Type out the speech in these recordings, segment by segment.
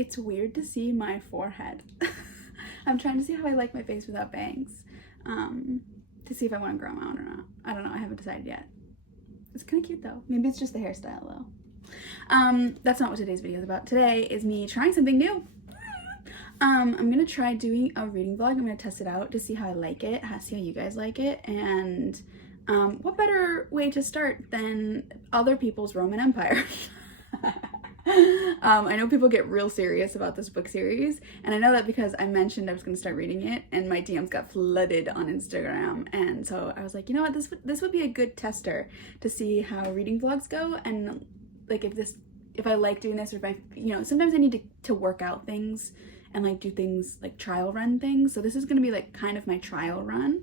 It's weird to see my forehead. I'm trying to see how I like my face without bangs. To see if I want to grow them out or not. I don't know, I haven't decided yet. It's kind of cute though. Maybe it's just the hairstyle though. That's not what today's video is about. Today is me trying something new. I'm gonna try doing a reading vlog. I'm gonna test it out to see how I like it, see how you guys like it, and what better way to start than other people's Roman Empire? I know people get real serious about this book series, and I know that because I mentioned I was going to start reading it, and my DMs got flooded on Instagram, and so I was like, you know what, this would be a good tester to see how reading vlogs go, and like if I like doing this, or if I, you know, sometimes I need to work out things and like do things like trial run things, so this is going to be like kind of my trial run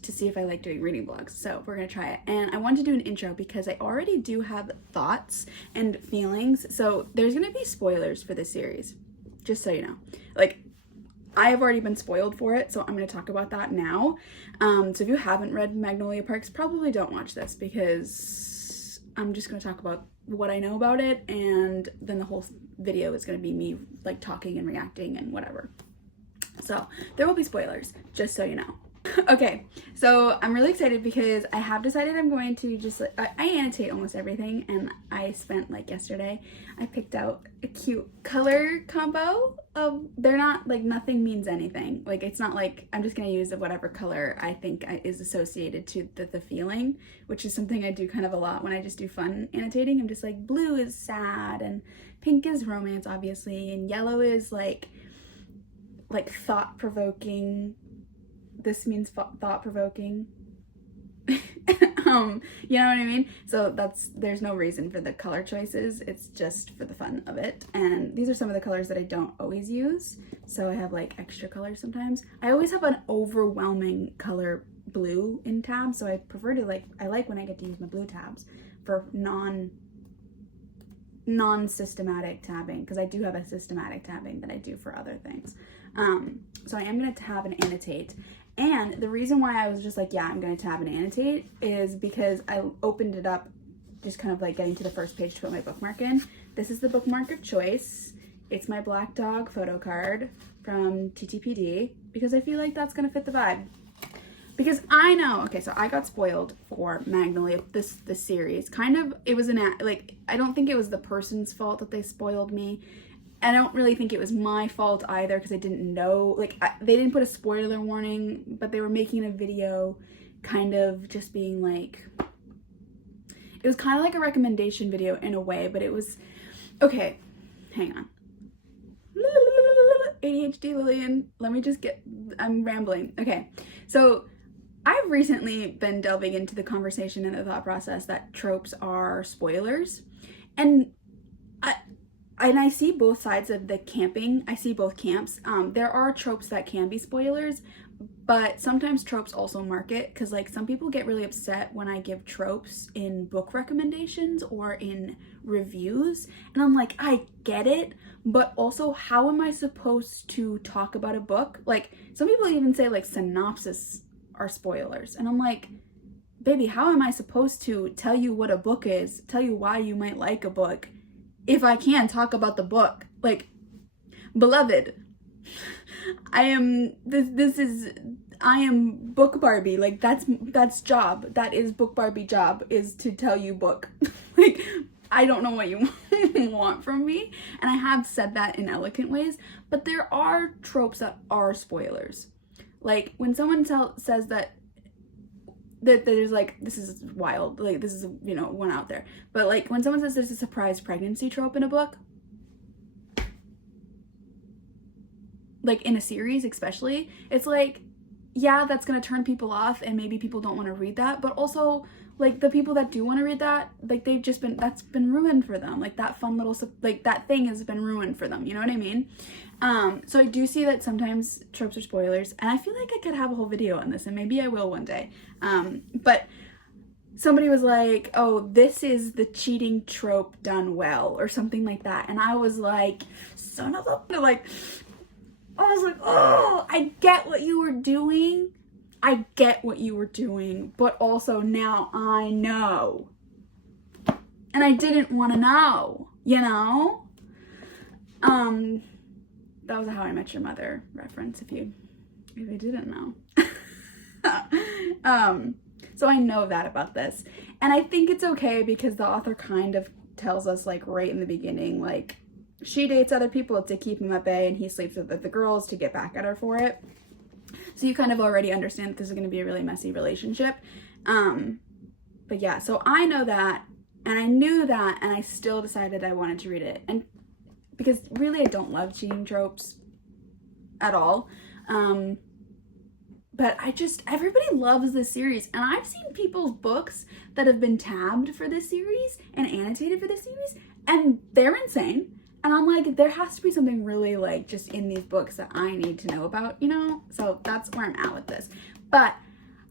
to see if I like doing reading vlogs. So we're gonna try it, and I want to do an intro because I already do have thoughts and feelings, so there's gonna be spoilers for this series, just so you know. Like, I have already been spoiled for it, so I'm gonna talk about that now. So if you haven't read Magnolia Parks, probably don't watch this, because I'm just gonna talk about what I know about it, and then the whole video is gonna be me like talking and reacting and whatever. So there will be spoilers, just so you know. Okay, so I'm really excited because I have decided I'm going to just like, I annotate almost everything, and I spent like yesterday, I picked out a cute color combo of, they're not like, nothing means anything. Like, it's not like I'm just gonna use whatever color I think is associated to the feeling, which is something I do kind of a lot when I just do fun annotating. I'm just like, blue is sad, and pink is romance, obviously, and yellow is like thought-provoking. This means thought-provoking. You know what I mean? So there's no reason for the color choices, it's just for the fun of it. And these are some of the colors that I don't always use, so I have like extra colors sometimes. I always have an overwhelming color blue in tabs, so I prefer to I like when I get to use my blue tabs for non-systematic tabbing, because I do have a systematic tabbing that I do for other things. So I am going to tab and annotate, and the reason why I was just like, yeah, I'm going to tab and annotate is because I opened it up, just kind of like getting to the first page to put my bookmark in. This is the bookmark of choice. It's my black dog photo card from TTPD, because I feel like that's going to fit the vibe. Because I know, okay, so I got spoiled for Magnolia, this series. Kind of, it was like, I don't think it was the person's fault that they spoiled me. I don't really think it was my fault either, because I didn't know, like, they didn't put a spoiler warning, but they were making a video kind of just being like, it was kind of like a recommendation video in a way, but it was, okay, hang on. ADHD Lillian, let me just I'm rambling. Okay, so I've recently been delving into the conversation and the thought process that tropes are spoilers, and I see both sides of the camping. I see both camps. There are tropes that can be spoilers, but sometimes tropes also market, because like some people get really upset when I give tropes in book recommendations or in reviews, and I'm like, I get it, but also how am I supposed to talk about a book? Like, some people even say like synopsis are spoilers, and I'm like, baby, how am I supposed to tell you what a book is, tell you why you might like a book, if I can't talk about the book? Like, beloved, I am book Barbie. Like, that's job. That is book Barbie job, is to tell you book. Like, I don't know what you want from me, and I have said that in eloquent ways, but there are tropes that are spoilers. Like, when someone says that there's like, this is wild, like, this is, you know, one out there, but like when someone says there's a surprise pregnancy trope in a book, like in a series especially, it's like, yeah, that's gonna turn people off, and maybe people don't want to read that, but also like the people that do want to read that, like that's been ruined for them. Like, that fun little, like, that thing has been ruined for them, you know what I mean? So I do see that sometimes tropes are spoilers, and I feel like I could have a whole video on this, and maybe I will one day. But somebody was like, oh, this is the cheating trope done well, or something like that, and I was like, son of a, like, I was like, oh, I get what you were doing. I get what you were doing, but also now I know. And I didn't want to know, you know? That was a How I Met Your Mother reference, if you didn't know. So I know that about this. And I think it's okay because the author kind of tells us, like, right in the beginning, like, she dates other people to keep him at bay and he sleeps with the girls to get back at her for it. So you kind of already understand that this is going to be a really messy relationship. But yeah, so I know that, and I knew that, and I still decided I wanted to read it. And because really I don't love cheating tropes at all. But everybody loves this series, and I've seen people's books that have been tabbed for this series and annotated for this series, and they're insane. And I'm like, there has to be something really, like, just in these books that I need to know about, you know? So that's where I'm at with this. But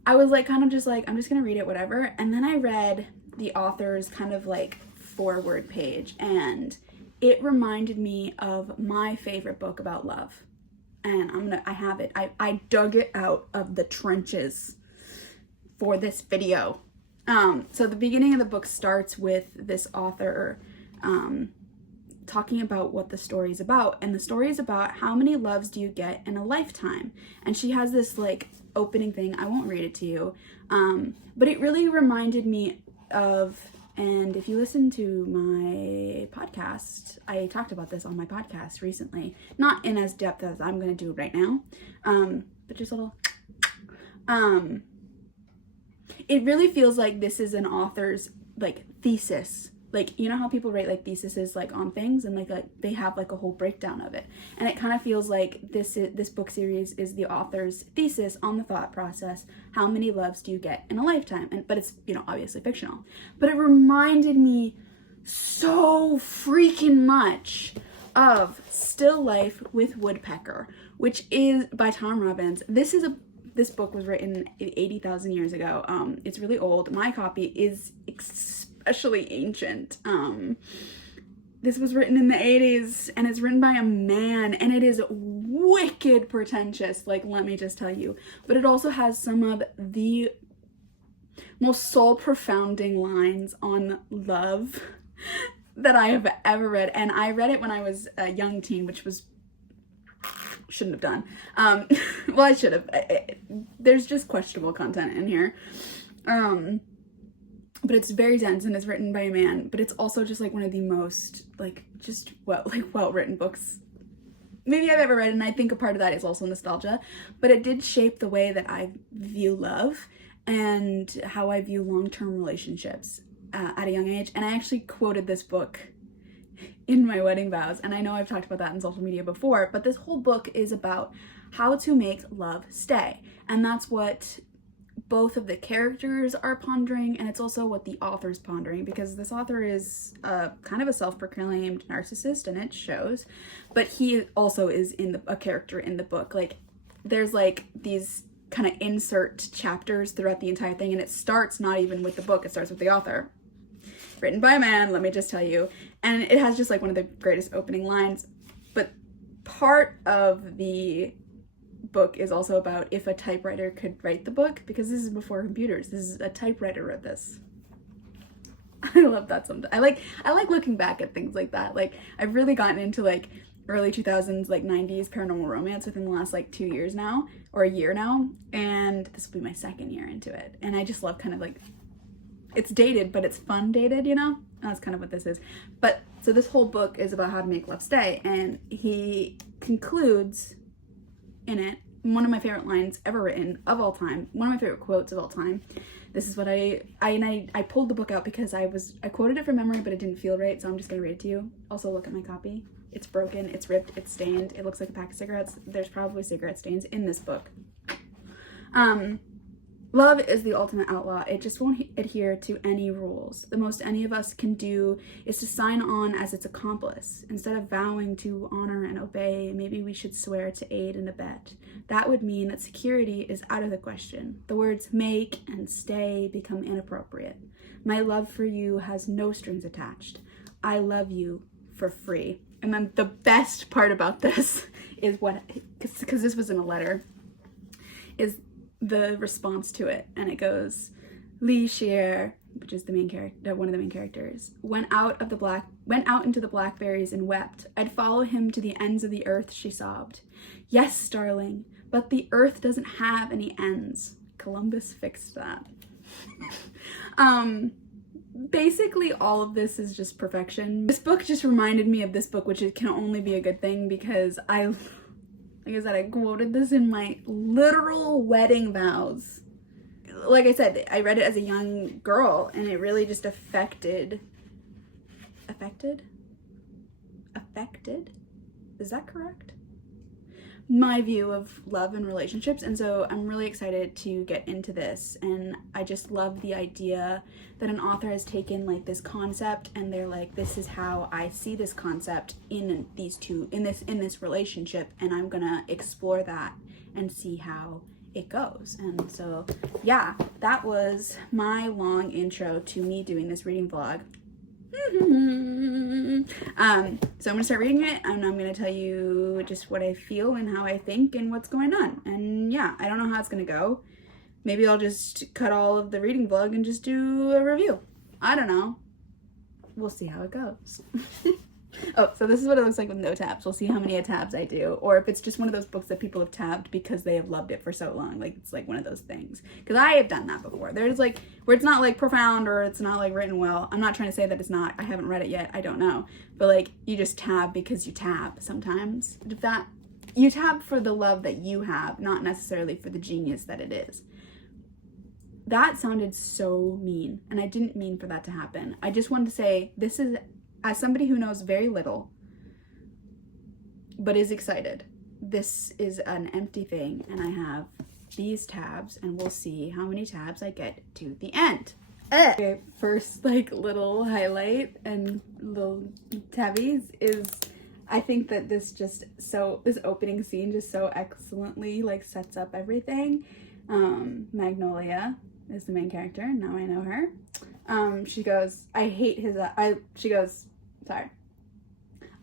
I was, like, kind of just like, I'm just gonna read it, whatever. And then I read the author's kind of, like, foreword page, and it reminded me of my favorite book about love. And I have it. I dug it out of the trenches for this video. So the beginning of the book starts with this author talking about what the story is about. And the story is about how many loves do you get in a lifetime. And she has this, like, opening thing. I won't read it to you. But it really reminded me of, and if you listen to my podcast, I talked about this on my podcast recently. Not in as depth as I'm going to do right now, but just a little. It really feels like this is an author's, like, thesis. Like, you know how people write, like, theses, like, on things, and like they have, like, a whole breakdown of it. And it kind of feels like this book series is the author's thesis on the thought process. How many loves do you get in a lifetime? But it's, you know, obviously fictional. But it reminded me so freaking much of Still Life with Woodpecker, which is by Tom Robbins. This book was written 80,000 years ago. It's really old. My copy is especially ancient. This was written in the 80s, and it's written by a man, and it is wicked pretentious, like, let me just tell you. But it also has some of the most soul-profounding lines on love that I have ever read. And I read it when I was a young teen, which was shouldn't have done. Well, I should have. There's just questionable content in here. But it's very dense, and it's written by a man, but it's also just, like, one of the most, like, just well-written books maybe I've ever read, and I think a part of that is also nostalgia, but it did shape the way that I view love and how I view long-term relationships at a young age. And I actually quoted this book in my wedding vows, and I know I've talked about that in social media before, but this whole book is about how to make love stay, and that's what both of the characters are pondering, and it's also what the author's pondering, because this author is kind of a self-proclaimed narcissist, and it shows, but he also is a character in the book. Like, there's, like, these kind of insert chapters throughout the entire thing, and it starts not even with the book, it starts with the author. Written by a man, let me just tell you. And it has just, like, one of the greatest opening lines. But part of the book is also about if a typewriter could write the book, because this is before computers. This is a typewriter wrote this. I love that sometimes. I like looking back at things like that. Like, I've really gotten into, like, early 2000s, like 90s paranormal romance within the last, like, 2 years now, or a year now, and this will be my second year into it. And I just love kind of, like, it's dated, but it's fun dated, you know? That's kind of what this is. But, so this whole book is about how to make love stay, and he concludes in it, one of my favorite lines ever written of all time, one of my favorite quotes of all time. This is what I pulled the book out because I quoted it from memory, but it didn't feel right, so I'm just gonna read it to you. Also, look at my copy. It's broken, it's ripped, it's stained, it looks like a pack of cigarettes. There's probably cigarette stains in this book. Love is the ultimate outlaw. It just won't adhere to any rules. The most any of us can do is to sign on as its accomplice. Instead of vowing to honor and obey, maybe we should swear to aid and abet. That would mean that security is out of the question. The words make and stay become inappropriate. My love for you has no strings attached. I love you for free. And then the best part about this is because this was in a letter, is the response to it, and it goes, Lee Shear, which is the main character, one of the main characters, went out into the blackberries and wept. I'd follow him to the ends of the earth, she sobbed. Yes, darling, but the earth doesn't have any ends. Columbus fixed that. Basically all of this is just perfection. This book just reminded me of this book, which can only be a good thing, because like I said, I quoted this in my literal wedding vows. Like I said, I read it as a young girl, and it really just affected, is that correct? My view of love and relationships. And so I'm really excited to get into this, and I just love the idea that an author has taken like this concept and they're like, this is how I see this concept in this relationship, and I'm gonna explore that and see how it goes. And so yeah, that was my long intro to me doing this reading vlog. So I'm gonna start reading it, and I'm gonna tell you just what I feel and how I think and what's going on. And yeah, I don't know how it's gonna go. Maybe I'll just cut all of the reading vlog and just do a review. I don't know. We'll see how it goes. Oh, so this is what it looks like with no tabs. We'll see how many tabs I do, or if it's just one of those books that people have tabbed because they have loved it for so long. Like, it's like one of those things. Because I have done that before. There's like, where it's not like profound or it's not like written well. I'm not trying to say that it's not. I haven't read it yet. I don't know. But like, you just tab because you tab sometimes. You tab for the love that you have, not necessarily for the genius that it is. That sounded so mean, and I didn't mean for that to happen. I just wanted to say, this is, as somebody who knows very little, but is excited, this is an empty thing, and I have these tabs, and we'll see how many tabs I get to the end. Okay, first like little highlight and little tabbies is, I think that this opening scene just so excellently like sets up everything. Magnolia is the main character. Now I know her. She goes, I hate his she goes, sorry,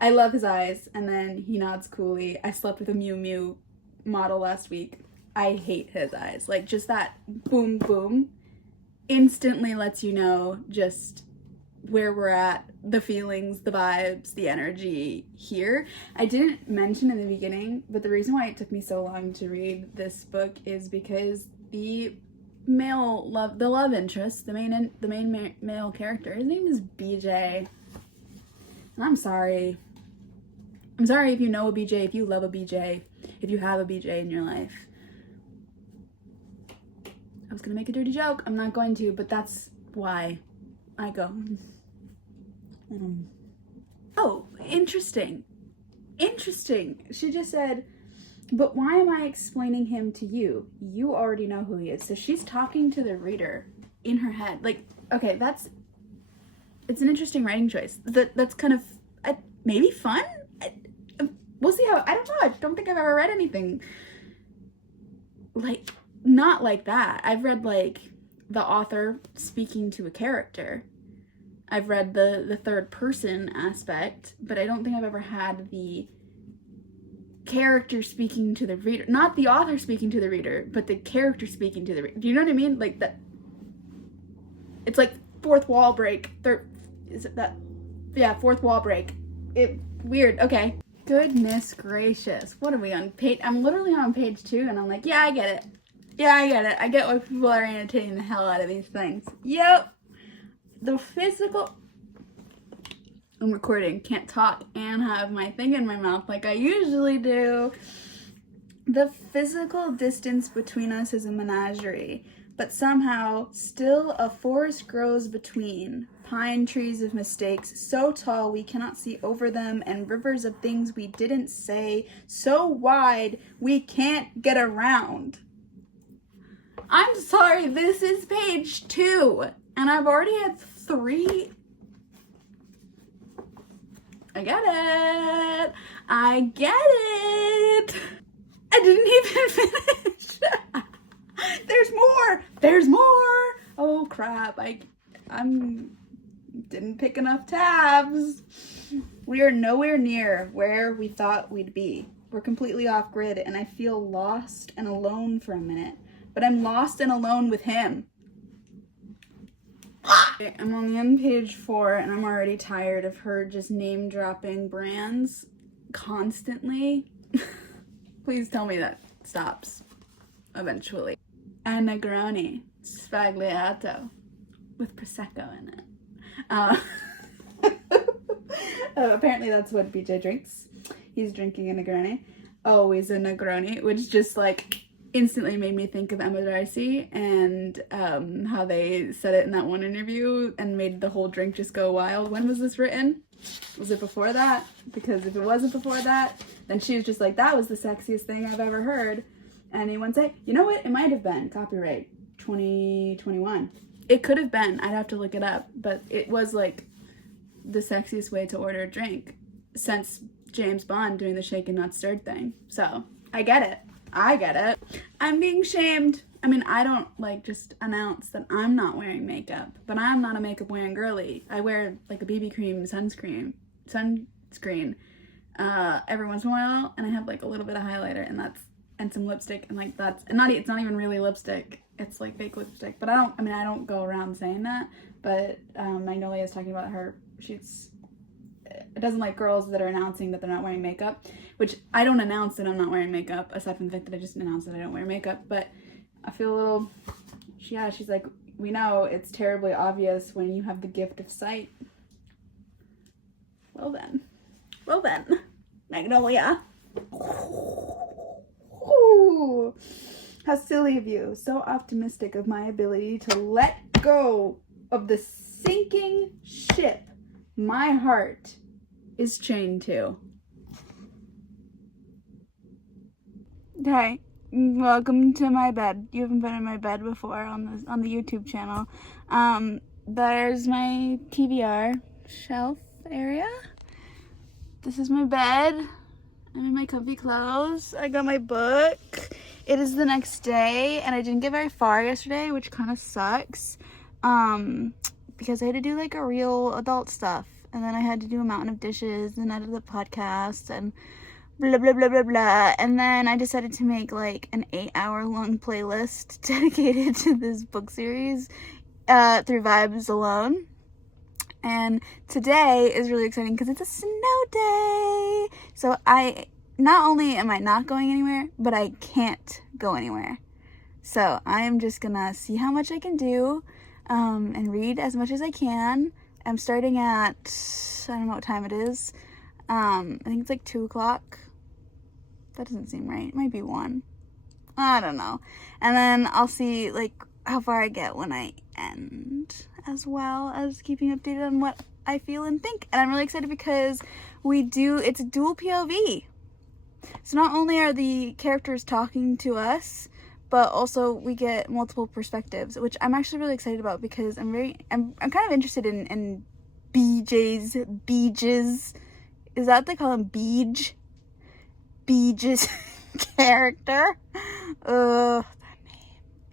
I love his eyes, and then he nods coolly. I slept with a Miu Miu model last week. I hate his eyes. Like, just that boom boom instantly lets you know just where we're at, the feelings, the vibes, the energy here. I didn't mention in the beginning, but the reason why it took me so long to read this book is because the love interest, the main male character, his name is BJ. And I'm sorry if you know a BJ, if you love a BJ, if you have a BJ in your life. I was gonna make a dirty joke. I'm not going to, but that's why I go. Oh, interesting. She just said, but why am I explaining him to you? You already know who he is. So she's talking to the reader in her head. Like, okay, it's an interesting writing choice. That's kind of maybe fun. We'll see how. I don't know. I don't think I've ever read anything like not like that. I've read like the author speaking to a character. I've read the third person aspect, but I don't think I've ever had the character speaking to the reader. Not the author speaking to the reader, but the character speaking to the reader. Do you know what I mean? Like that. It's like fourth wall break. Fourth wall break. Weird. Okay. Goodness gracious. What are we on page? I'm literally on page 2, and I'm like, yeah, I get it. I get why people are entertaining the hell out of these things. Yep. The physical, I'm recording, can't talk and have my thing in my mouth like I usually do. The physical distance between us is a menagerie, but somehow still a forest grows between. Pine trees of mistakes, so tall we cannot see over them, and rivers of things we didn't say, so wide we can't get around. I'm sorry, this is page 2. And I've already had 3. I get it. I didn't even finish. There's more. Oh crap. I didn't pick enough tabs. We are nowhere near where we thought we'd be. We're completely off grid, and I feel lost and alone for a minute. But I'm lost and alone with him. I'm only on page 4 and I'm already tired of her just name dropping brands constantly. Please tell me that stops eventually. A Negroni Sfagliato with Prosecco in it. Apparently that's what BJ drinks. He's drinking a Negroni. Always a Negroni, which just like instantly made me think of Emma Darcy and how they said it in that one interview and made the whole drink just go wild. When was this written? Was it before that? Because if it wasn't before that, then she was just like, that was the sexiest thing I've ever heard. And anyone say, you know what? It might have been copyright 2021. It could have been. I'd have to look it up. But it was like the sexiest way to order a drink since James Bond doing the shaken not stirred thing. So I get it. I'm being shamed. I mean, I don't like just announce that I'm not wearing makeup, but I'm not a makeup wearing girly. I wear like a BB cream sunscreen every once in a while, and I have like a little bit of highlighter and some lipstick, and like it's not even really lipstick. It's like fake lipstick. But I don't go around saying that. But Magnolia is talking about it doesn't like girls that are announcing that they're not wearing makeup, which I don't announce that I'm not wearing makeup, aside from the fact that I just announced that I don't wear makeup. But I feel a little, she's like, we know it's terribly obvious when you have the gift of sight. Well then, Magnolia. Ooh, how silly of you. So optimistic of my ability to let go of the sinking ship my heart is chained to. Hi, welcome to my bed. You haven't been in my bed before on the YouTube channel. There's my TBR shelf area. This is my bed. I'm in my comfy clothes. I got my book. It is the next day, and I didn't get very far yesterday, which kind of sucks. Because I had to do like a real adult stuff, and then I had to do a mountain of dishes and edit the podcast and blah blah blah blah blah, and then I decided to make like an 8-hour long playlist dedicated to this book series through Vibes alone. And today is really exciting because it's a snow day, so not only am I not going anywhere, but I can't go anywhere. So I am just gonna see how much I can do and read as much as I can. I'm starting at, I don't know what time it is. I think it's like 2 o'clock. That doesn't seem right. It might be 1. I don't know. And then I'll see like how far I get when I end, as well as keeping updated on what I feel and think. And I'm really excited because it's a dual POV. So not only are the characters talking to us, but also we get multiple perspectives, which I'm actually really excited about because I'm kind of interested in Beege's is that what they call him? Beege's character. That name.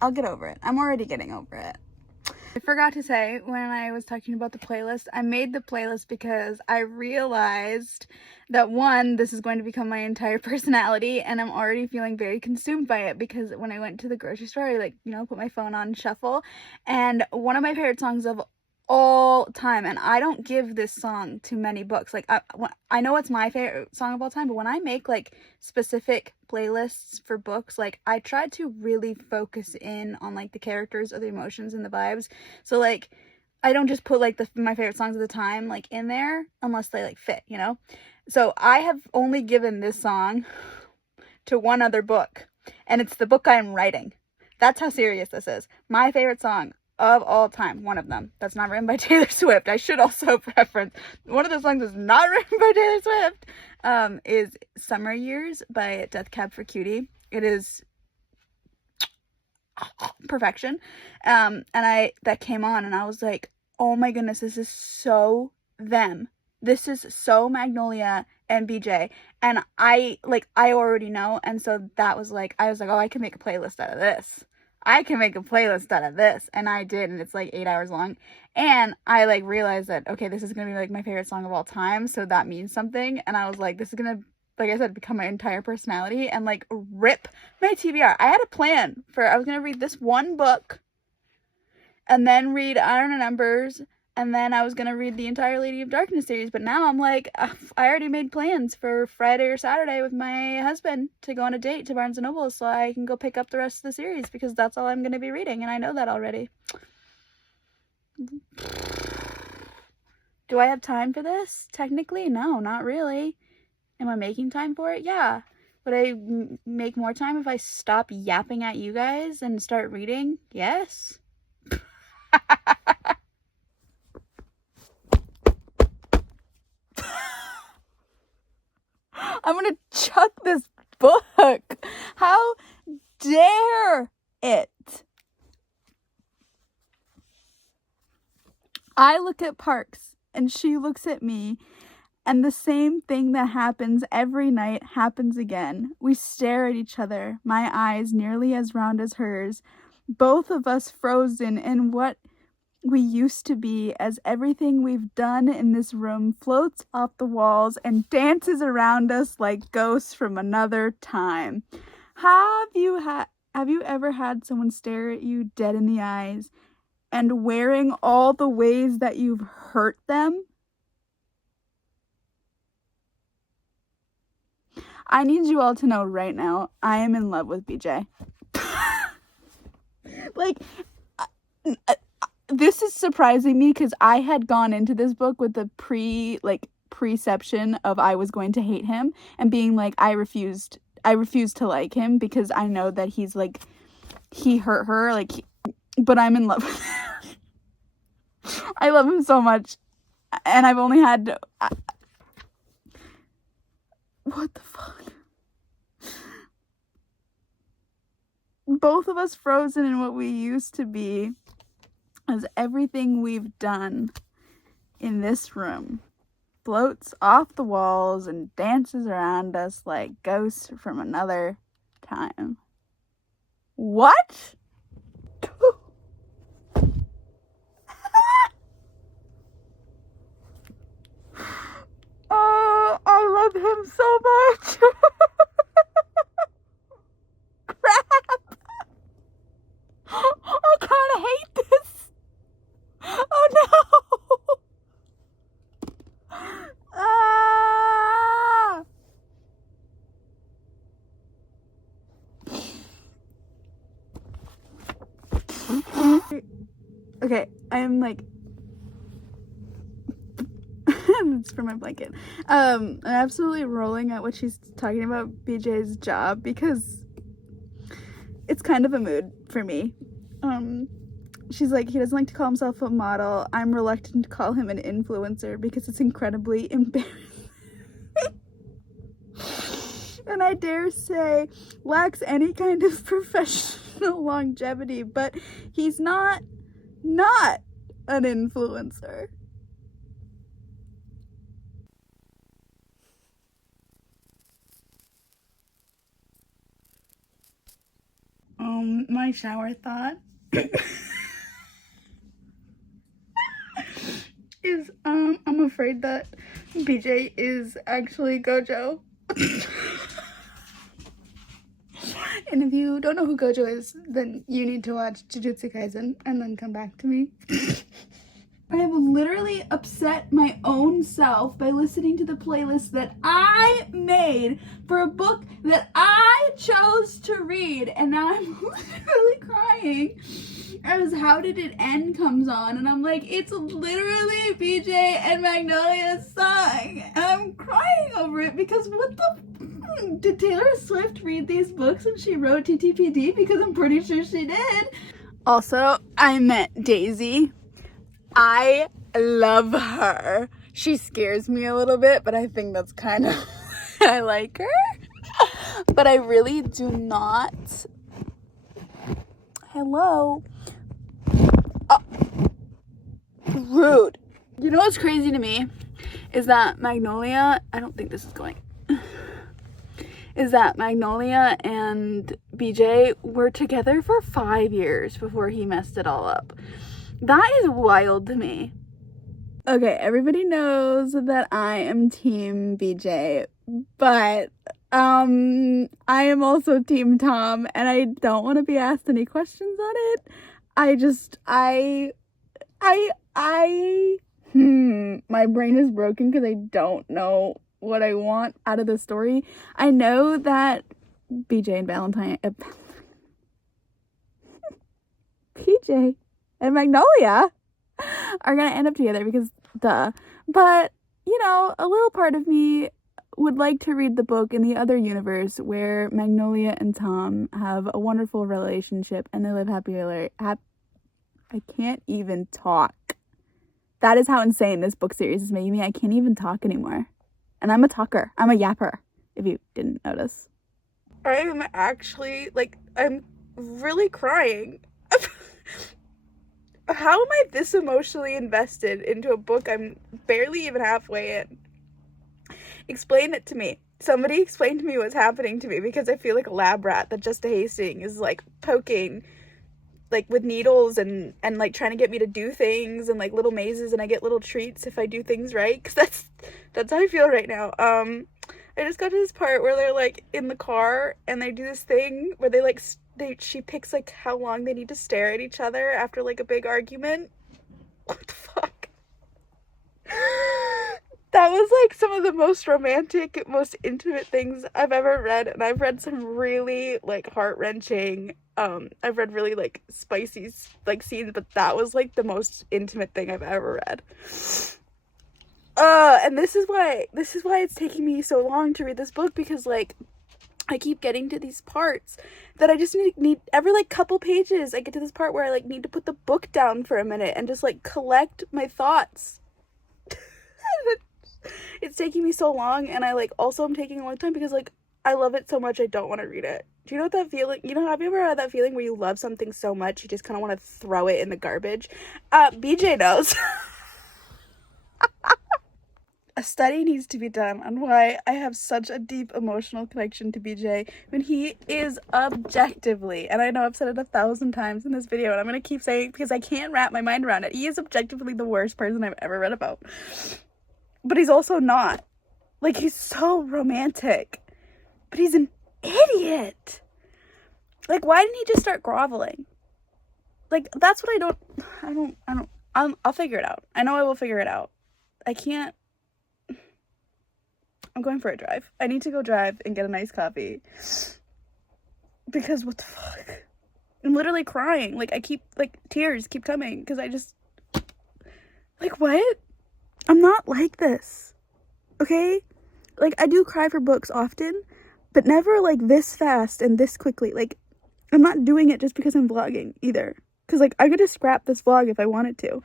I'll get over it. I'm already getting over it. I forgot to say when I was talking about the playlist, I made the playlist because I realized that this is going to become my entire personality, and I'm already feeling very consumed by it because when I went to the grocery store, I put my phone on shuffle, and one of my favorite songs of all time, and I don't give this song to many books. Like I know it's my favorite song of all time, but when I make like specific playlists for books, like I try to really focus in on like the characters or the emotions and the vibes. So like I don't just put like my favorite songs of the time like in there unless they like fit, you know. So I have only given this song to one other book, and it's the book I am writing. That's how serious this is. My favorite song of all time, one of them, that's not written by Taylor Swift. I should also preference, one of the songs that's not written by Taylor Swift, is Summer Years by Death Cab for Cutie. It is perfection. And that came on, and I was like, oh my goodness, this is so them. This is so Magnolia and BJ. And I already know, and so I was like, oh, I can make a playlist out of this. And I did, and it's like 8 hours long. And I like realized that, okay, this is gonna be like my favorite song of all time, so that means something. And I was like, this is gonna, like I said, become my entire personality and like rip my TBR. I had a plan I was gonna read this one book and then read Iron and Embers, and then I was going to read the entire Lady of Darkness series, but now I'm like, I already made plans for Friday or Saturday with my husband to go on a date to Barnes & Noble so I can go pick up the rest of the series, because that's all I'm going to be reading, and I know that already. Do I have time for this? Technically, no, not really. Am I making time for it? Yeah. Would I make more time if I stop yapping at you guys and start reading? Yes. I'm gonna chuck this book. How dare it? I look at Parks and she looks at me, and the same thing that happens every night happens again. We stare at each other, my eyes nearly as round as hers, both of us frozen in what we used to be, as everything we've done in this room floats off the walls and dances around us like ghosts from another time. Have you ever had someone stare at you dead in the eyes and wearing all the ways that you've hurt them? I need you all to know right now, I am in love with BJ. Like, this is surprising me because I had gone into this book with the preception of I was going to hate him and being like, I refused to like him because I know that he's like, he hurt her, like, but I'm in love with him. I love him so much, and I've only had what the fuck? Both of us frozen in what we used to be, as everything we've done in this room floats off the walls and dances around us like ghosts from another time. What? Oh, I love him so much. Crap. I kind of hate this. Oh no. Ah. Okay, I'm like, it's for my blanket. I'm absolutely rolling at what she's talking about BJ's job, because it's kind of a mood for me. She's like, he doesn't like to call himself a model. I'm reluctant to call him an influencer because it's incredibly embarrassing. And I dare say lacks any kind of professional longevity, but he's not an influencer. My shower thought is, I'm afraid that BJ is actually Gojo. And if you don't know who Gojo is, then you need to watch Jujutsu Kaisen and then come back to me. I have literally upset my own self by listening to the playlist that I made for a book that I chose to read, and now I'm literally crying as How Did It End comes on, and I'm like, it's literally BJ and Magnolia's song, and I'm crying over it because what the did Taylor Swift read these books when she wrote TTPD? Because I'm pretty sure she did. Also, I met Daisy. I love her. She scares me a little bit, but I think that's kind of I like her. But I really do not. Hello. Oh. Rude. You know what's crazy to me is that Magnolia, I don't think this is going, is that Magnolia and BJ were together for 5 years before he messed it all up. That is wild to me. Okay, everybody knows that I am Team BJ, but I am also Team Tom, and I don't want to be asked any questions on it. My brain is broken because I don't know what I want out of the story. I know that BJ and PJ and Magnolia are gonna end up together because duh. But, you know, a little part of me would like to read the book in the other universe where Magnolia and Tom have a wonderful relationship and they live happily. I can't even talk. That is how insane this book series is making me. I can't even talk anymore. And I'm a talker. I'm a yapper, if you didn't notice. I am actually, like, I'm really crying. How am I this emotionally invested into a book I'm barely even halfway in? Explain it to me. Somebody explain to me what's happening to me, because I feel like a lab rat that Jessa Hastings is, like, poking, like, with needles and like trying to get me to do things and like little mazes, and I get little treats if I do things right, because that's how I feel right now. I just got to this part where they're like in the car and they do this thing where she picks like how long they need to stare at each other after like a big argument. What the fuck? That was like some of the most romantic, most intimate things I've ever read, and I've read some really like heart-wrenching, I've read really like spicy like scenes, but that was like the most intimate thing I've ever read. And this is why it's taking me so long to read this book, because like I keep getting to these parts that I just need every like couple pages I get to this part where I like need to put the book down for a minute and just like collect my thoughts. It's taking me so long, and I like also I'm taking a long time because like I love it so much I don't want to read it. Do you know what that feeling, have you ever had that feeling where you love something so much you just kind of want to throw it in the garbage? BJ knows. A study needs to be done on why I have such a deep emotional connection to BJ when he is objectively, and I know I've said it 1,000 times in this video and I'm going to keep saying it because I can't wrap my mind around it, he is objectively the worst person I've ever read about. But he's also not. Like, he's so romantic. But he's an idiot. Like, why didn't he just start groveling? Like, that's what I'll figure it out. I know I will figure it out. I'm going for a drive. I need to go drive and get a nice coffee. Because what the fuck? I'm literally crying. Like, tears keep coming. Because I just, like, what? I'm not like this, okay? Like, I do cry for books often, but never, like, this fast and this quickly. Like, I'm not doing it just because I'm vlogging, either. Because, like, I could just scrap this vlog if I wanted to.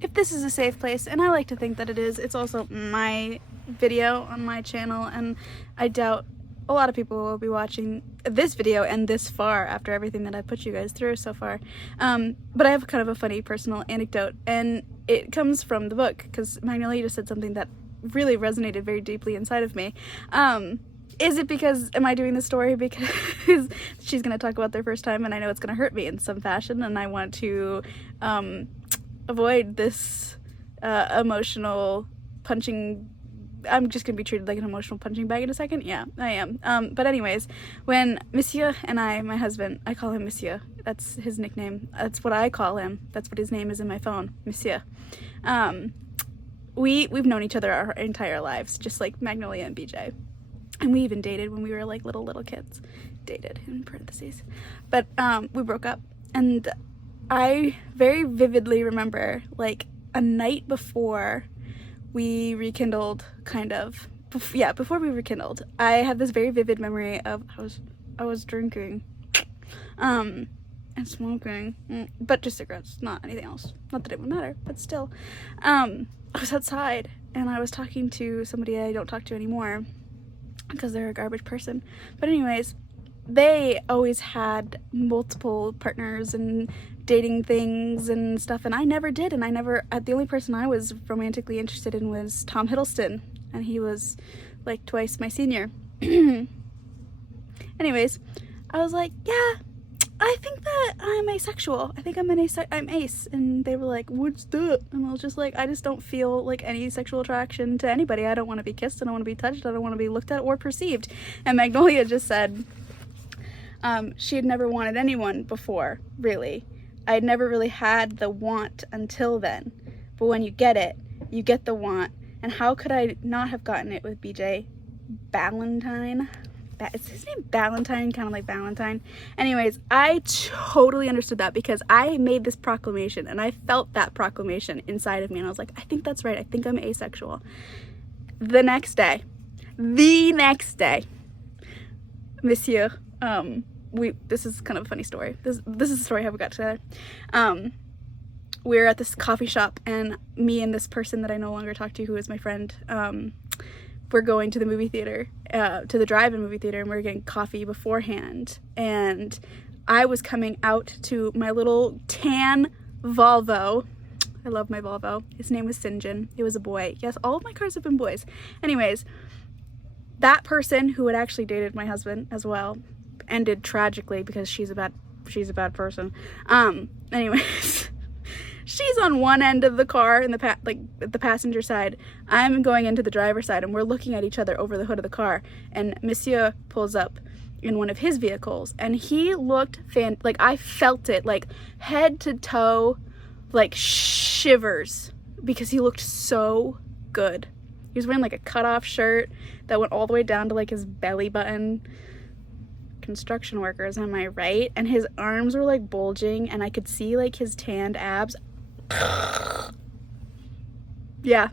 If this is a safe place, and I like to think that it is, it's also my video on my channel, and I doubt a lot of people will be watching this video and this far after everything that I put you guys through so far. But I have kind of a funny personal anecdote, and it comes from the book, because Magnolia just said something that really resonated very deeply inside of me. Is it because, am I doing this story because she's going to talk about their first time and I know it's going to hurt me in some fashion, and I want to avoid this emotional punching. I'm just gonna be treated like an emotional punching bag in a second. Yeah, I am. But anyways, when Monsieur and my husband, I call him Monsieur. That's his nickname. That's what I call him. That's what his name is in my phone, Monsieur. We've known each other our entire lives, just like Magnolia and BJ. And we even dated when we were like little kids. Dated in parentheses. But we broke up, and I very vividly remember like a night before we rekindled, before we rekindled, I have this very vivid memory of I was drinking and smoking, but just cigarettes, not anything else. Not that it would matter, but still. I was outside and I was talking to somebody I don't talk to anymore because they're a garbage person. But anyways, they always had multiple partners and dating things and stuff, and I never did, and the only person I was romantically interested in was Tom Hiddleston, and he was like twice my senior. Anyways, I was like, yeah, I think that I'm asexual. I think I'm ace. And they were like, what's that? And I was just like, I just don't feel like any sexual attraction to anybody. I don't want to be kissed, I don't want to be touched, I don't want to be looked at or perceived. And Magnolia just said, She had never wanted anyone before, really. I had never really had the want until then. But when you get it, you get the want. And how could I not have gotten it with BJ Ballantyne? Is his name Ballantyne? Kind of like Valentine. Anyways, I totally understood that because I made this proclamation and I felt that proclamation inside of me. And I was like, I think that's right. I think I'm asexual. The next day, Monsieur, this is kind of a funny story. This is a story how we got together. We were at this coffee shop, and me and this person that I no longer talk to, who is my friend, we're going to the movie theater, to the drive-in movie theater, and we were getting coffee beforehand. And I was coming out to my little tan Volvo. I love my Volvo. His name was St. John. It was a boy. Yes, all of my cars have been boys. Anyways, that person who had actually dated my husband as well ended tragically because she's a bad person. Anyways, she's on one end of the car in the at the passenger side. I'm going into the driver's side, and we're looking at each other over the hood of the car. And Monsieur pulls up in one of his vehicles, and he looked like I felt it, like head to toe, like shivers, because he looked so good. He was wearing like a cutoff shirt that went all the way down to like his belly button. Construction workers, am I right? And his arms were like bulging, and I could see like his tanned abs. Yeah.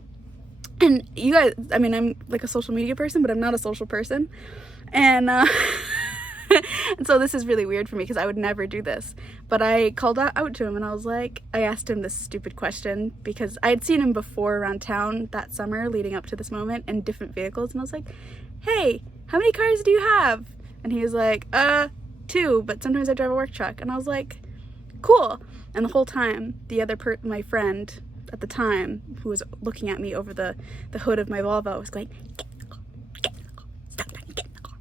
And you guys, I mean, I'm like a social media person, but I'm not a social person. And and so this is really weird for me because I would never do this. But I called out to him, and I was like, I asked him this stupid question because I had seen him before around town that summer leading up to this moment in different vehicles. And I was like, hey, how many cars do you have? And he was like, 2, but sometimes I drive a work truck. And I was like, cool. And the whole time, the other my friend at the time, who was looking at me over the hood of my Volvo, was going, get in the car, get in the car, stop talking, get in the car.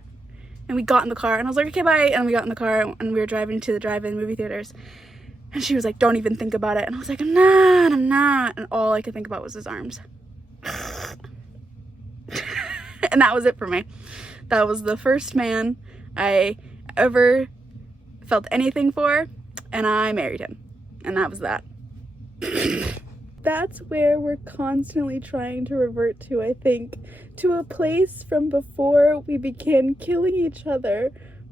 And we got in the car, and I was like, okay, bye. And we got in the car, and we were driving to the drive-in movie theaters. And she was like, don't even think about it. And I was like, I'm not. And all I could think about was his arms. And that was it for me. That was the first man I ever felt anything for, and I married him. And that was that. That's where we're constantly trying to revert to, I think, to a place from before we began killing each other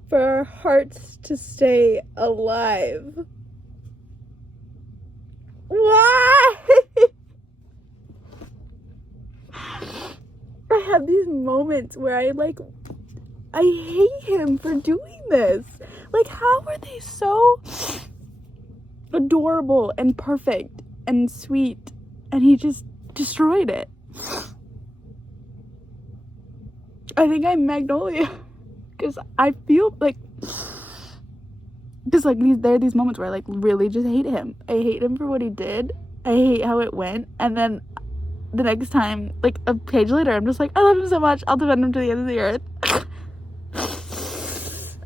for our hearts to stay alive. Why? I have these moments where I hate him for doing this. Like, how are they so adorable and perfect and sweet, and he just destroyed it? I think I'm Magnolia, because I feel like, just like there are these moments where I like really just hate him. I hate him for what he did. I hate how it went, and then the next time, like a page later, I'm just like, I love him so much, I'll defend him to the end of the earth.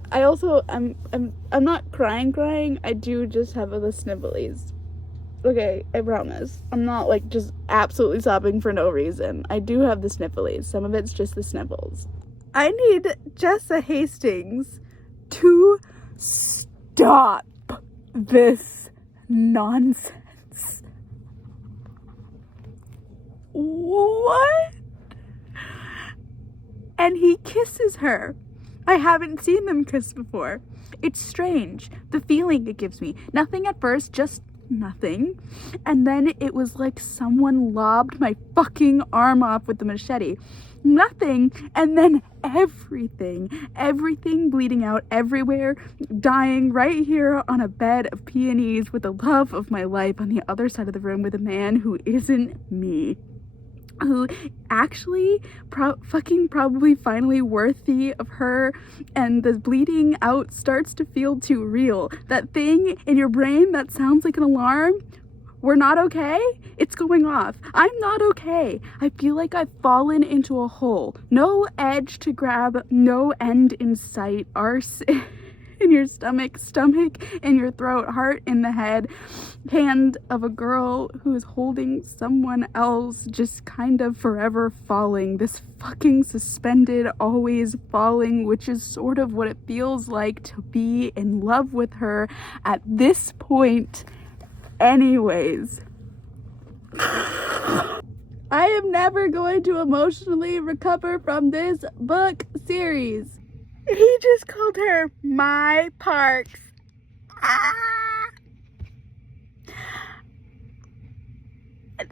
I also, I'm not crying. I do just have the snifflies. Okay, I promise. I'm not like just absolutely sobbing for no reason. I do have the snifflies. Some of it's just the sniffles. I need Jessa Hastings to stop this nonsense. What? And he kisses her. I haven't seen them kiss before. It's strange, the feeling it gives me. Nothing at first, just nothing. And then it was like someone lobbed my fucking arm off with the machete. Nothing, and then everything bleeding out everywhere, dying right here on a bed of peonies with the love of my life on the other side of the room with a man who isn't me. Who actually probably finally worthy of her, and the bleeding out starts to feel too real. That thing in your brain that sounds like an alarm, we're not okay, it's going off. I'm not okay. I feel like I've fallen into a hole. No edge to grab, no end in sight. in your stomach, stomach in your throat, heart in the head, hand of a girl who is holding someone else, just kind of forever falling, this fucking suspended, always falling, which is sort of what it feels like to be in love with her at this point anyways. I am never going to emotionally recover from this book series. He just called her My Parks. Ah!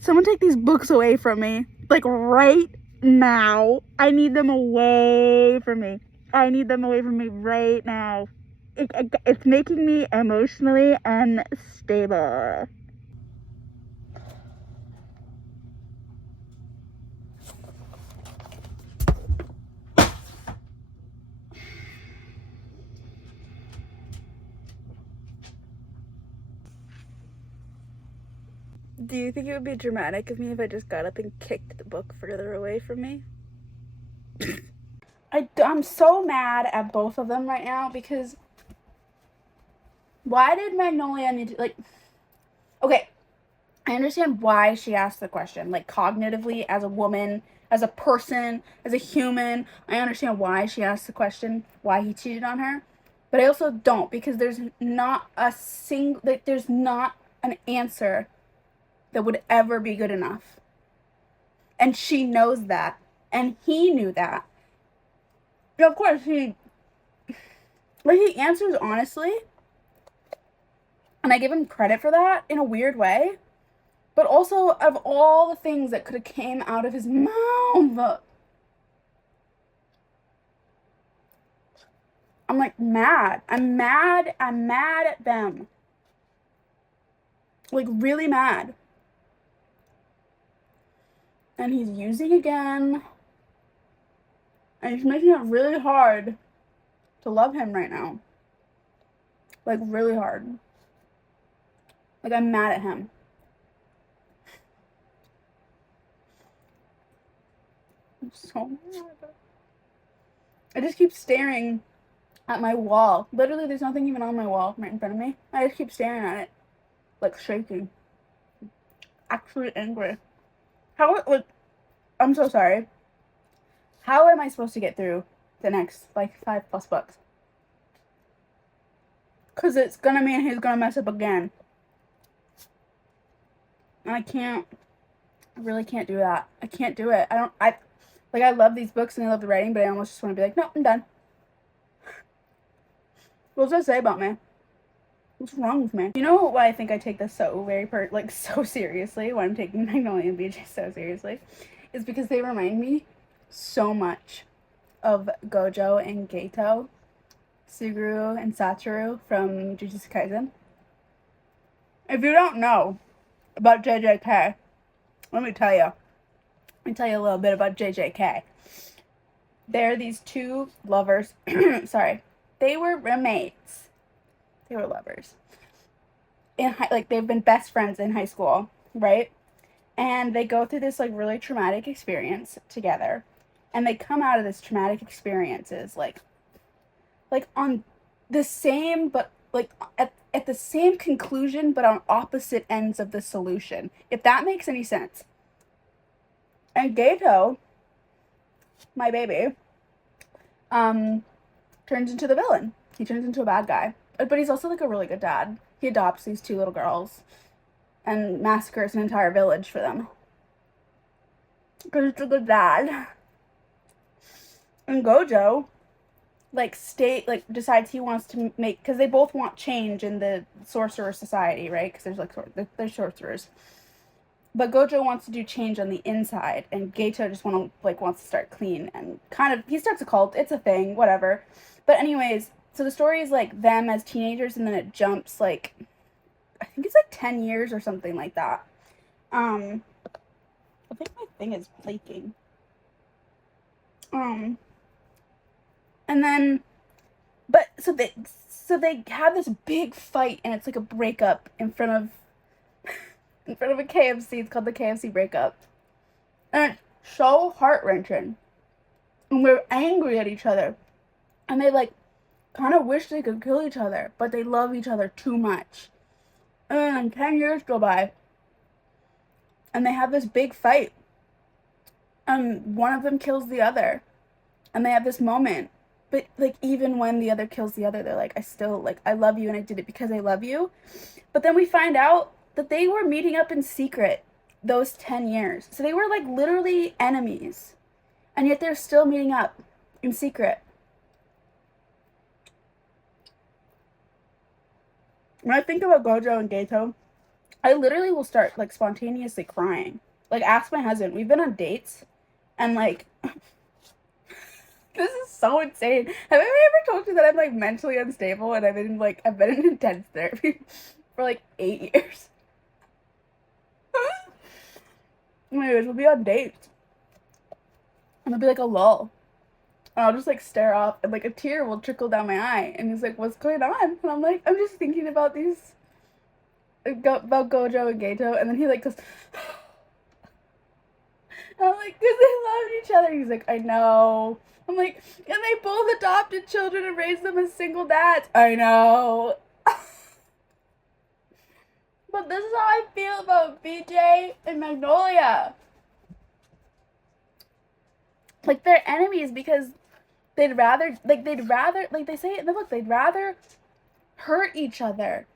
Someone take these books away from me. Like right now. I need them away from me. I need them away from me right now. It's making me emotionally unstable. Do you think it would be dramatic of me if I just got up and kicked the book further away from me? I'm so mad at both of them right now because why did Magnolia need to, like, okay, I understand why she asked the question, like, cognitively, as a woman, as a person, as a human, I understand why she asked the question, why he cheated on her, but I also don't, because there's not a single, like, there's not an answer that would ever be good enough. And she knows that. And he knew that. And of course, he answers honestly. And I give him credit for that in a weird way. But also, of all the things that could have came out of his mouth, I'm like mad. I'm mad at them. Like really mad. And he's using again. And he's making it really hard to love him right now. Like, really hard. Like, I'm mad at him. I'm so mad. I just keep staring at my wall. Literally, there's nothing even on my wall right in front of me. I just keep staring at it. Like, shaking. Actually angry. I'm so sorry. How am I supposed to get through the next, like, 5+ books? Because it's gonna mean he's gonna mess up again. And I really can't do that. I can't do it. I love these books and I love the writing, but I almost just want to be like, no, I'm done. What does that say about me? What's wrong with me? You know why I think I take this so so seriously, why I'm taking Magnolia and BJ so seriously, is because they remind me so much of Gojo and Geto, Suguru and Satoru from Jujutsu Kaisen. If you don't know about JJK, let me tell you a little bit about JJK. They're these two lovers. Sorry. They were roommates. They were lovers. They've been best friends in high school, right? And they go through this, like, really traumatic experience together. And they come out of this traumatic experiences, like on the same, but, like, at the same conclusion, but on opposite ends of the solution. If that makes any sense. And Geto, my baby, turns into the villain. He turns into a bad guy. But he's also, like, a really good dad. He adopts these 2 little girls and massacres an entire village for them. Because it's a good dad. And Gojo, decides he wants to make, because they both want change in the sorcerer society, right? Because there's sorcerers. But Gojo wants to do change on the inside, and Geto just wants to start clean, and he starts a cult. It's a thing, whatever. But anyways, so the story is, like, them as teenagers, and then it jumps, like, I think it's, like, 10 years or something like that. I think my thing is flaking. And then, so they have this big fight, and it's, like, a breakup in front of a KFC. It's called the KFC breakup. And it's so heart-wrenching. And we're angry at each other. And they, like, kind of wish they could kill each other, but they love each other too much. And 10 years go by, and they have this big fight, and one of them kills the other, and they have this moment. But, like, even when the other kills the other, they're like, I still, like, I love you, and I did it because I love you. But then we find out that they were meeting up in secret those 10 years. So they were, like, literally enemies. And yet they're still meeting up in secret. When I think about Gojo and Geto, I literally will start, like, spontaneously crying. Like, ask my husband. We've been on dates, and, like, this is so insane. Have I ever told you that I'm, like, mentally unstable, and I've been in intense therapy for, like, 8 years? Anyways, we'll be on dates, and there'll be, like, a lull. And I'll just, like, stare off, and, like, a tear will trickle down my eye, and he's like, what's going on? And I'm like, I'm just thinking about these, about Gojo and Geto, and then he, like, goes, and I'm like, because they loved each other. He's like, I know. I'm like, and they both adopted children and raised them as single dads. I know. But this is how I feel about BJ and Magnolia. Like, they're enemies because they'd rather, like they say it in the book, they'd rather hurt each other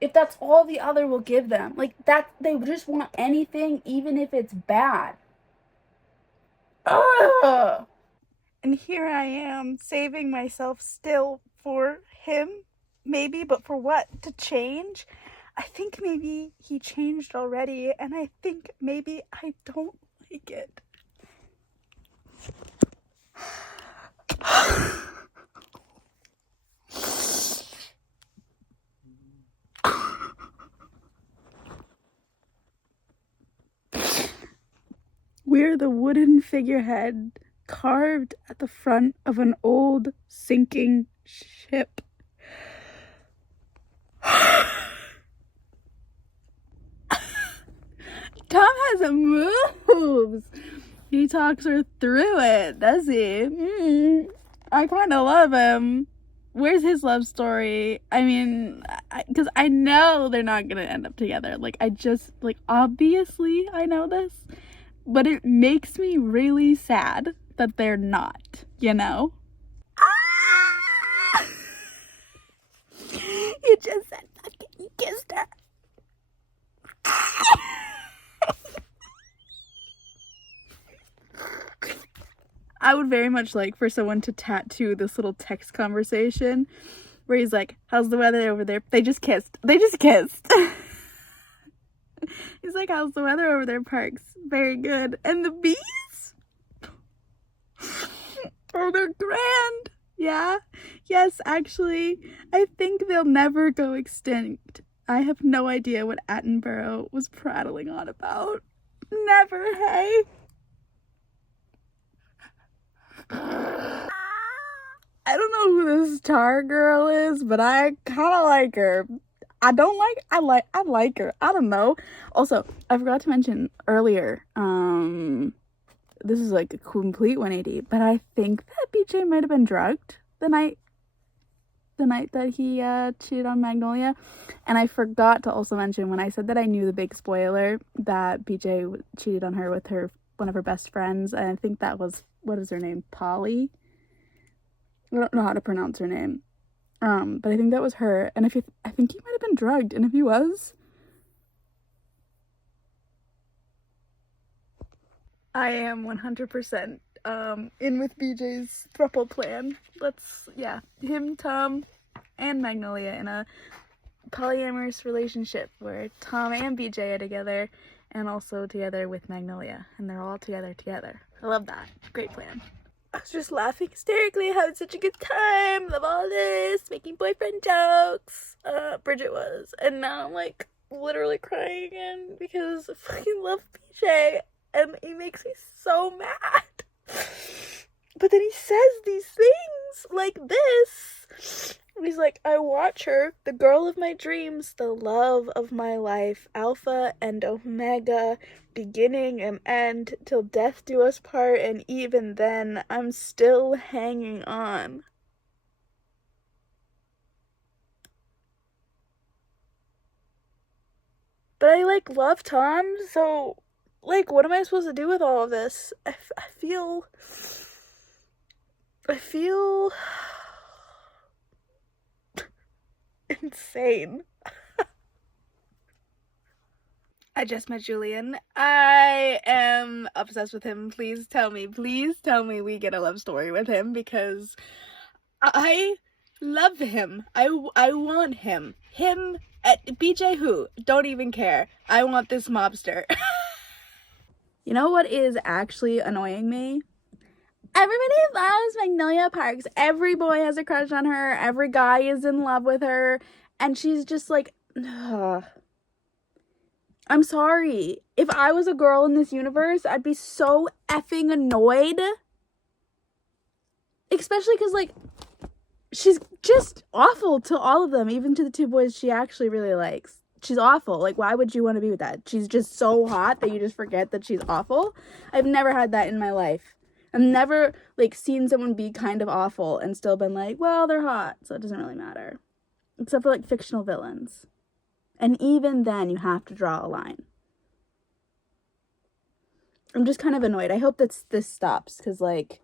if that's all the other will give them. Like, that, they just want anything, even if it's bad. Ugh. And here I am, saving myself still for him, maybe, but for what? To change? I think maybe he changed already, and I think maybe I don't like it. We're the wooden figurehead carved at the front of an old sinking ship. Tom has moves. He talks her through it, does he? I kind of love him. Where's his love story? I mean, because I know they're not going to end up together. Like, I just, like, obviously I know this. But it makes me really sad that they're not, you know? Ah! You just said fucking kissed her. I would very much like for someone to tattoo this little text conversation where he's like, how's the weather over there? They just kissed. He's like, how's the weather over there, Parks? Very good. And the bees? Oh, they're grand. Yeah? Yes, actually, I think they'll never go extinct. I have no idea what Attenborough was prattling on about. Never, hey? I don't know who this tar girl is, but I kind of like her. I like her. I don't know. Also, I forgot to mention earlier, this is like a complete 180, but I think that BJ might have been drugged the night that he cheated on Magnolia. And I forgot to also mention, when I said that I knew the big spoiler that BJ cheated on her with one of her best friends, and I think that was, what is her name, Polly? I don't know how to pronounce her name. But I think that was her, and I think he might have been drugged, and if he was, I am 100% in with BJ's throuple plan. Him, Tom, and Magnolia in a polyamorous relationship where Tom and BJ are together, and also together with Magnolia, and they're all together. I love that. Great plan. I was just laughing hysterically, having such a good time, love all this, making boyfriend jokes, Bridget was, and now I'm like literally crying again because I fucking love BJ, and he makes me so mad. But then he says these things like this. He's like, I watch her, the girl of my dreams, the love of my life, Alpha and Omega, beginning and end, till death do us part, and even then, I'm still hanging on. But I, like, love Tom, so, like, what am I supposed to do with all of this? I feel insane. I just met Julian. I am obsessed with him. Please tell me we get a love story with him, because I love him. I want him. BJ who? Don't even care. I want this mobster. You know what is actually annoying me? Everybody loves Magnolia Parks. Every boy has a crush on her. Every guy is in love with her. And she's just like, ugh. I'm sorry. If I was a girl in this universe, I'd be so effing annoyed. Especially because, like, she's just awful to all of them, even to the two boys she actually really likes. She's awful. Like, why would you want to be with that? She's just so hot that you just forget that she's awful. I've never had that in my life. I've never, like, seen someone be kind of awful and still been like, well, they're hot, so it doesn't really matter. Except for, like, fictional villains. And even then, you have to draw a line. I'm just kind of annoyed. I hope that this stops, because, like,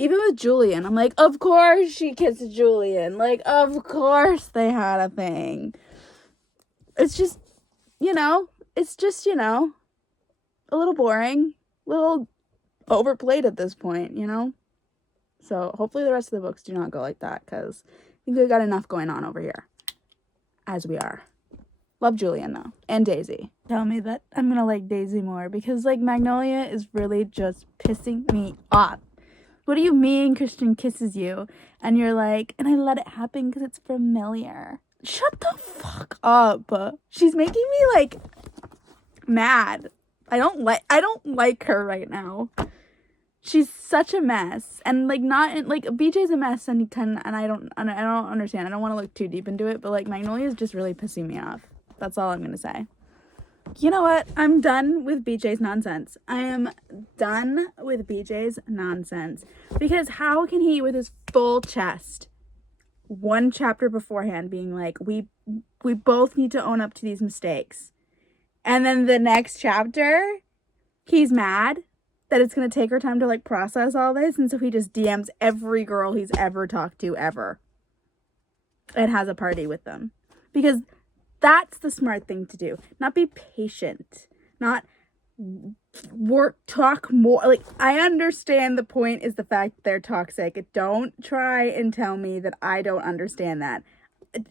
even with Julian, I'm like, of course she kissed Julian. Like, of course they had a thing. It's just, a little boring, a little overplayed at this point, So hopefully the rest of the books do not go like that, because I think we got enough going on over here, as we are. Love Julian, though, and Daisy. Tell me that I'm gonna like Daisy more, because, like, Magnolia is really just pissing me off. What do you mean Christian kisses you? And you're like, and I let it happen because it's familiar. Shut the fuck up. She's making me, like, mad. I don't like her right now. She's such a mess. And, like, BJ's a mess, and I don't understand. I don't want to look too deep into it, but, like, Magnolia is just really pissing me off. That's all I'm gonna say. You know what? I'm done with BJ's nonsense. I am done with BJ's nonsense. Because how can he, with his full chest, one chapter beforehand, being like, we both need to own up to these mistakes. And then the next chapter, he's mad that it's going to take her time to, like, process all this. And so he just DMs every girl he's ever talked to ever. And has a party with them. Because that's the smart thing to do. Not be patient. Not talk more. Like, I understand the point is the fact that they're toxic. Don't try and tell me that I don't understand that.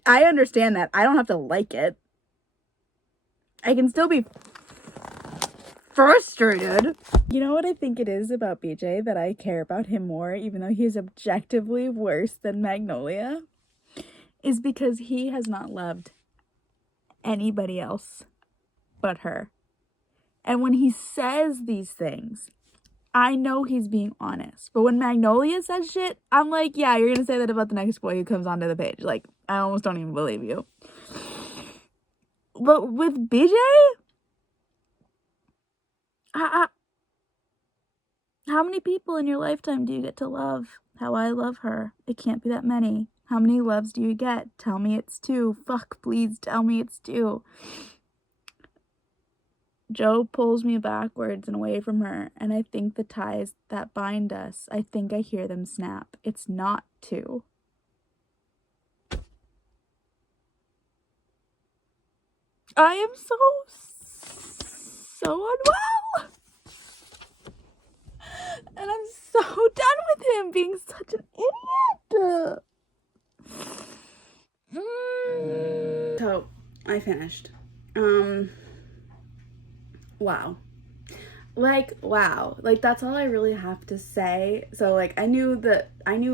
I understand that. I don't have to like it. I can still be frustrated. You know what I think it is about BJ that I care about him more, even though he is objectively worse than Magnolia? Is because he has not loved anybody else but her. And when he says these things, I know he's being honest. But when Magnolia says shit, I'm like, yeah, you're gonna say that about the next boy who comes onto the page. Like, I almost don't even believe you. But with BJ, how many people in your lifetime do you get to love how I love her? It can't be that many. How many loves do you get? Tell me it's 2. Fuck, please tell me it's 2. Joe pulls me backwards and away from her, and I think the ties that bind us, I think I hear them snap. It's not 2. I am so unwell. And I'm so done with him being such an idiot. So, I finished. Wow. Wow. Like, that's all I really have to say. So, like, I knew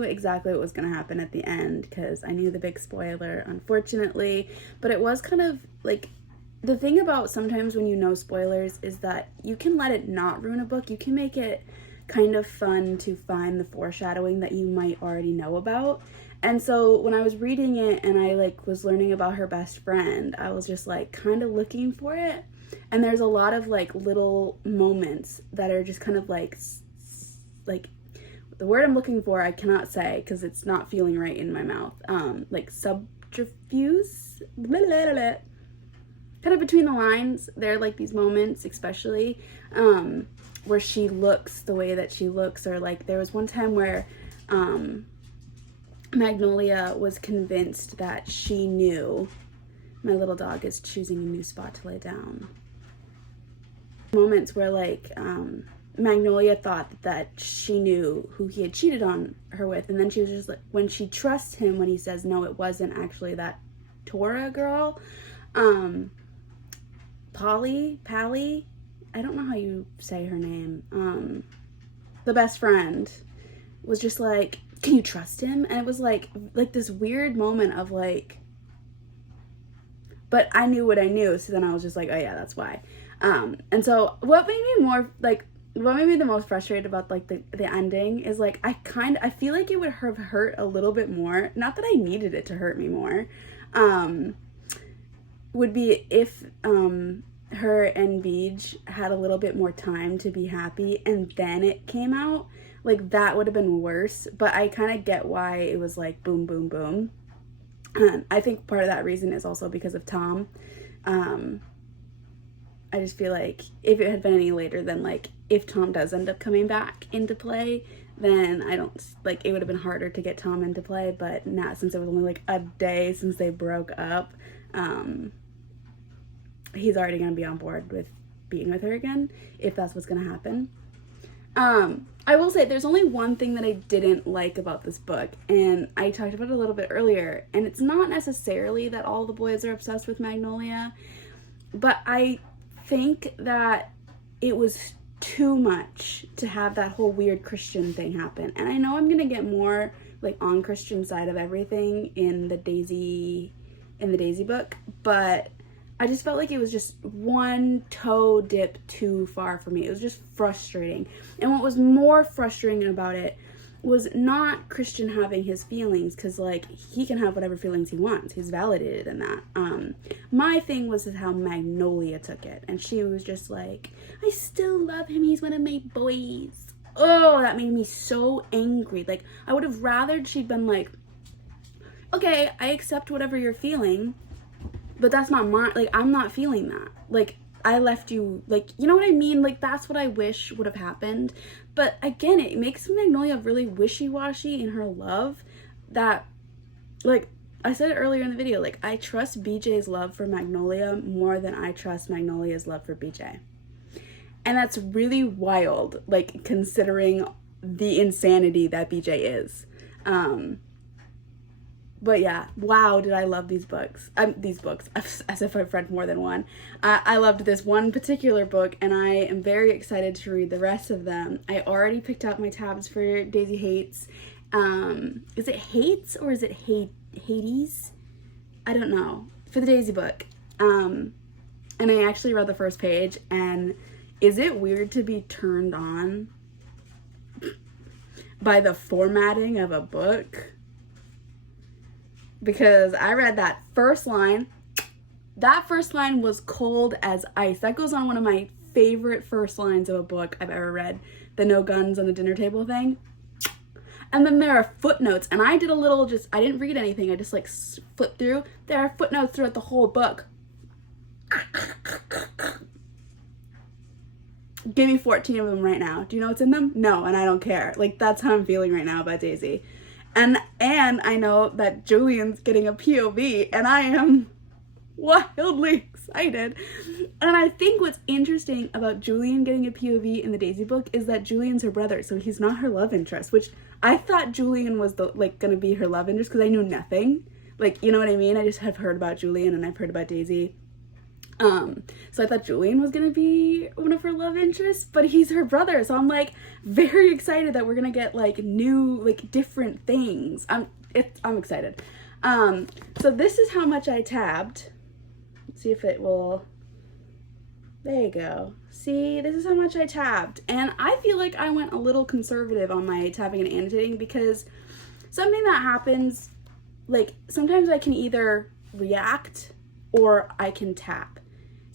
exactly what was going to happen at the end, because I knew the big spoiler, unfortunately. But it was kind of, like, the thing about sometimes when you know spoilers is that you can let it not ruin a book. You can make it kind of fun to find the foreshadowing that you might already know about. And so when I was reading it and I, like, was learning about her best friend, I was just, like, kind of looking for it. And there's a lot of, like, little moments that are just kind of like the word I'm looking for I cannot say because it's not feeling right in my mouth. Like subterfuge, blah, blah, blah, blah. kind of between the lines, there are like these moments, especially where she looks the way that she looks, or like there was one time where Magnolia was convinced that she knew. My little dog is choosing a new spot to lay down. Moments where like Magnolia thought that she knew who he had cheated on her with, and then she was just like, when she trusts him when he says no, it wasn't actually that Tora girl, Pally, I don't know how you say her name, the best friend, was just like, can you trust him? And it was like this weird moment of like, but I knew what I knew, so then I was just like, oh yeah, that's why. And so what made me the most frustrated about like the ending is like, I feel like it would have hurt a little bit more, not that I needed it to hurt me more, would be if her and Beej had a little bit more time to be happy and then it came out. Like, that would have been worse, but I kind of get why it was like boom, boom, boom. I think part of that reason is also because of Tom. I just feel like if it had been any later, then like if Tom does end up coming back into play, then I don't, like, it would have been harder to get Tom into play, but not since it was only like a day since they broke up. He's already going to be on board with being with her again, if that's what's going to happen. I will say there's only one thing that I didn't like about this book, and I talked about it a little bit earlier, and it's not necessarily that all the boys are obsessed with Magnolia, but I think that it was too much to have that whole weird Christian thing happen. And I know I'm gonna get more like on Christian side of everything in the Daisy book, but I just felt like it was just one toe dip too far for me. It was just frustrating. And what was more frustrating about it was not Christian having his feelings, because like he can have whatever feelings he wants. He's validated in that. My thing was how Magnolia took it, and she was just like, I still love him, he's one of my boys. Oh, that made me so angry. Like, I would have rathered she'd been like, okay, I accept whatever you're feeling, but that's not my, like, I'm not feeling that. Like, I left you, like, you know what I mean? Like, that's what I wish would have happened. But again, it makes Magnolia really wishy-washy in her love, that, like, I said it earlier in the video, like, I trust BJ's love for Magnolia more than I trust Magnolia's love for BJ. And that's really wild, like, considering the insanity that BJ is. But yeah, wow, did I love these books. As if I've read more than one. I loved this one particular book, and I am very excited to read the rest of them. I already picked out my tabs for Daisy Hates. Is it Hates or is it Hades? I don't know. For the Daisy book. And I actually read the first page, and is it weird to be turned on by the formatting of a book? Because I read that first line. That first line was cold as ice. That goes on one of my favorite first lines of a book I've ever read. The no guns on the dinner table thing. And then there are footnotes. And I did a little I didn't read anything. I just like flipped through. There are footnotes throughout the whole book. Give me 14 of them right now. Do you know what's in them? No, and I don't care. Like, that's how I'm feeling right now about Daisy. And I know that Julian's getting a POV, and I am wildly excited. And I think what's interesting about Julian getting a POV in the Daisy book is that Julian's her brother, so he's not her love interest, which I thought Julian was gonna be her love interest, because I knew nothing. Like, you know what I mean? I just have heard about Julian and I've heard about Daisy. So I thought Julian was gonna be one of her love interests, but he's her brother, so I'm like very excited that we're gonna get like new, like different things. I'm excited. So this is how much I tabbed. Let's see if it will. There you go. See, this is how much I tabbed, and I feel like I went a little conservative on my tabbing and annotating, because something that happens, like, sometimes I can either react or I can tap.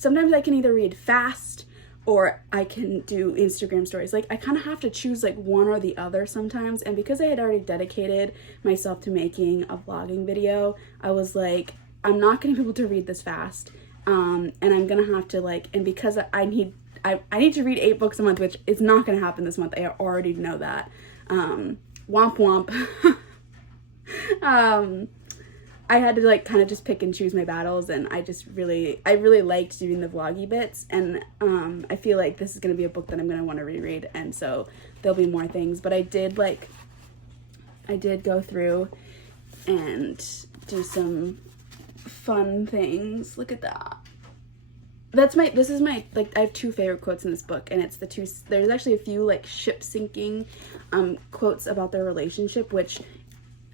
Sometimes I can either read fast or I can do Instagram stories. Like, I kind of have to choose like one or the other sometimes. And because I had already dedicated myself to making a vlogging video, I was like, I'm not going to be able to read this fast. and I'm gonna have to like, and because I need to read 8 books a month, which is not gonna happen this month. I already know that. Womp womp. I had to like kind of just pick and choose my battles, and I really liked doing the vloggy bits, and I feel like this is gonna be a book that I'm gonna want to reread, and so there'll be more things. But I did go through and do some fun things. Look at that. This is my, like, I have 2 favorite quotes in this book, and it's there's actually a few like ship sinking quotes about their relationship, which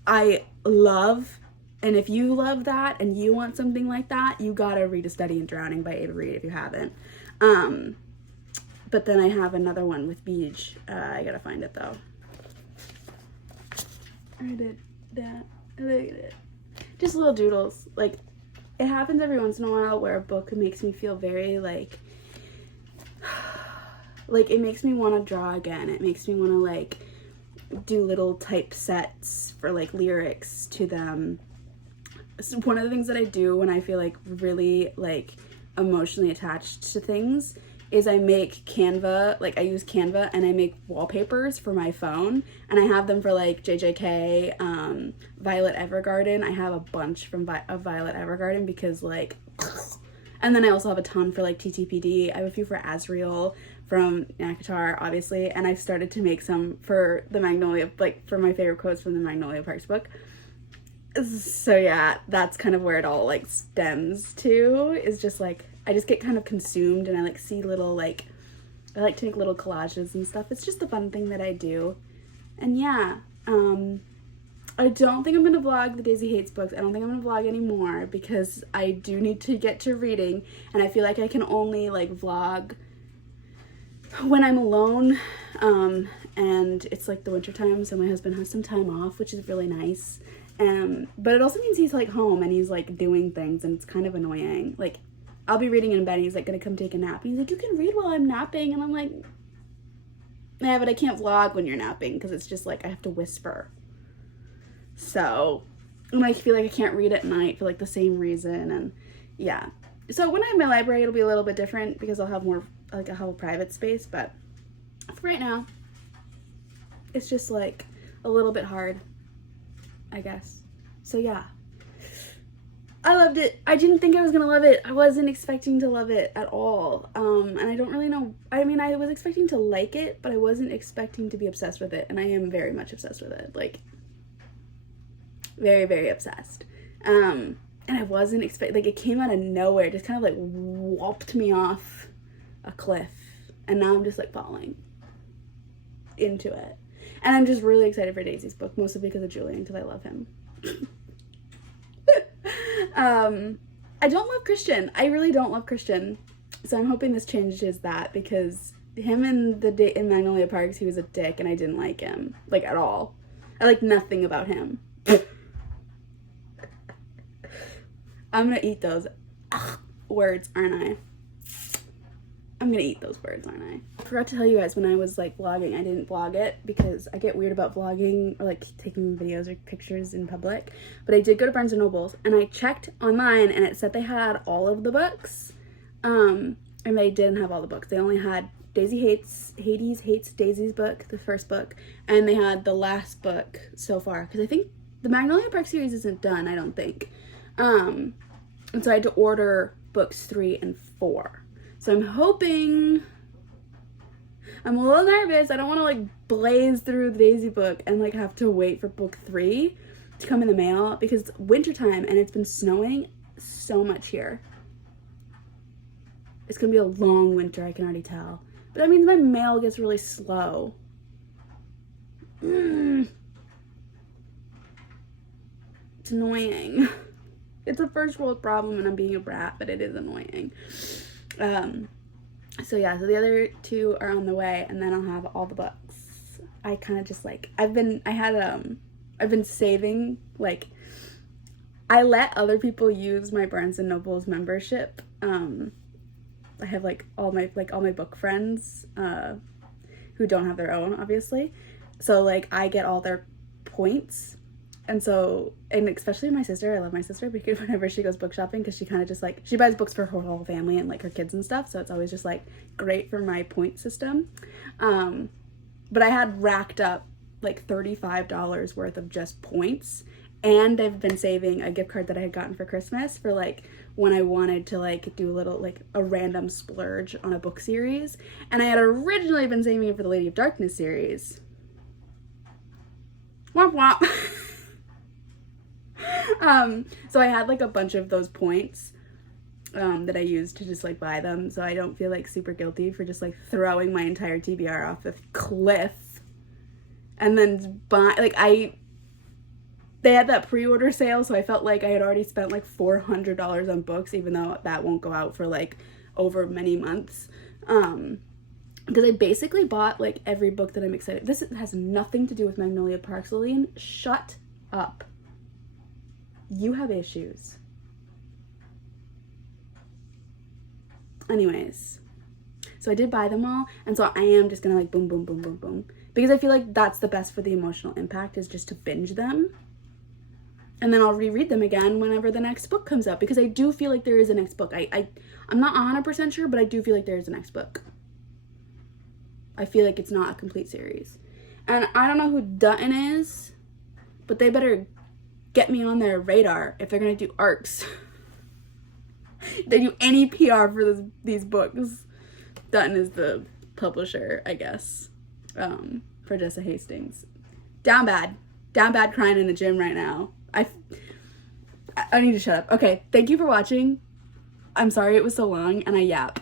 I love. And if you love that and you want something like that, you gotta read A Study in Drowning by Ava Reed if you haven't. But then I have another one with Beej. I gotta find it though. I did that. Look at it. Just little doodles. Like, it happens every once in a while where a book makes me feel very like it makes me want to draw again. It makes me want to like do little typesets for like lyrics to them. So one of the things that I do when I feel like really like emotionally attached to things is I make Canva, like I use Canva and I make wallpapers for my phone, and I have them for like JJK, Violet Evergarden. I have a bunch of Violet Evergarden because like, and then I also have a ton for like TTPD. I have a few for Asriel from Nakatar, obviously, and I've started to make some for the Magnolia, like for my favorite quotes from the Magnolia Parks book. So yeah, that's kind of where it all like stems to, is just like I just get kind of consumed, and I like see little like, I like to make little collages and stuff. It's just a fun thing that I do. And yeah, I don't think I'm gonna vlog the Daisy Hates books. I don't think I'm gonna vlog anymore because I do need to get to reading, and I feel like I can only like vlog when I'm alone, and it's like the winter time, so my husband has some time off, which is really nice. But it also means he's like home and he's like doing things, and it's kind of annoying. Like, I'll be reading in bed and he's like gonna come take a nap. He's like, you can read while I'm napping, and I'm like, yeah, but I can't vlog when you're napping because it's just like I have to whisper. So, and I feel like I can't read at night for like the same reason, and yeah. So when I have my library, it'll be a little bit different because I'll have more, like I'll have a private space, but for right now, it's just like a little bit hard, I guess. So yeah, I loved it. I didn't think I was gonna love it. I wasn't expecting to love it at all. And I don't really know. I mean, I was expecting to like it, but I wasn't expecting to be obsessed with it. And I am very much obsessed with it. Like, very, very obsessed. And I wasn't expecting, like, it came out of nowhere. It just kind of like whopped me off a cliff. And now I'm just like falling into it. And I'm just really excited for Daisy's book, mostly because of Julian, because I love him. I don't love Christian. I really don't love Christian. So I'm hoping this changes that, because him in Magnolia Parks, he was a dick and I didn't like him, like, at all. I like nothing about him. I'm gonna eat those words, aren't I? I'm gonna eat those words, aren't I? I forgot to tell you guys, when I was like vlogging, I didn't vlog it because I get weird about vlogging or like taking videos or pictures in public. But I did go to Barnes & Noble's and I checked online and it said they had all of the books. And they didn't have all the books. They only had Hades Hates Daisy's book, the first book, and they had the last book so far. Because I think the Magnolia Park series isn't done, I don't think. And so I had to order books 3 and 4. So I'm hoping, I'm a little nervous. I don't want to like blaze through the Daisy book and like have to wait for book 3 to come in the mail, because it's wintertime and it's been snowing so much here. It's gonna be a long winter, I can already tell. But that means my mail gets really slow. It's annoying. It's a first world problem and I'm being a brat, but it is annoying. So yeah, so the other 2 are on the way, and then I'll have all the books. I kind of just like, I've been saving, like, I let other people use my Barnes & Noble's membership. I have like all my book friends, who don't have their own, obviously. So like I get all their points, And so, and especially my sister, I love my sister because whenever she goes book shopping, because she kind of just like, she buys books for her whole family and like her kids and stuff. So it's always just like great for my point system. But I had racked up like $35 worth of just points. And I've been saving a gift card that I had gotten for Christmas for like when I wanted to like do a little like a random splurge on a book series. And I had originally been saving it for the Lady of Darkness series. Womp womp. So I had like a bunch of those points that I used to just like buy them, so I don't feel like super guilty for just like throwing my entire TBR off the cliff and then buy like they had that pre-order sale, so I felt like I had already spent like $400 on books, even though that won't go out for like over many months. Because I basically bought like every book that I'm excited. This has nothing to do with Magnolia Parks, Lillian. Shut up. You have issues. Anyways, so I did buy them all, and so I am just gonna like boom, boom, boom, boom, boom, because I feel like that's the best for the emotional impact, is just to binge them. And then I'll reread them again whenever the next book comes out, because I do feel like there is a next book. I'm not 100% sure, but I do feel like there is a next book. I feel like it's not a complete series. And I don't know who Dutton is, but they better get me on their radar if they're going to do arcs. They do any PR for these books. Dutton is the publisher, I guess, for Jessa Hastings. Down bad crying in the gym right now. I need to shut up. Okay, thank you for watching. I'm sorry it was so long and I yap.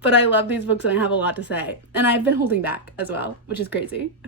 But I love these books and I have a lot to say. And I've been holding back as well, which is crazy.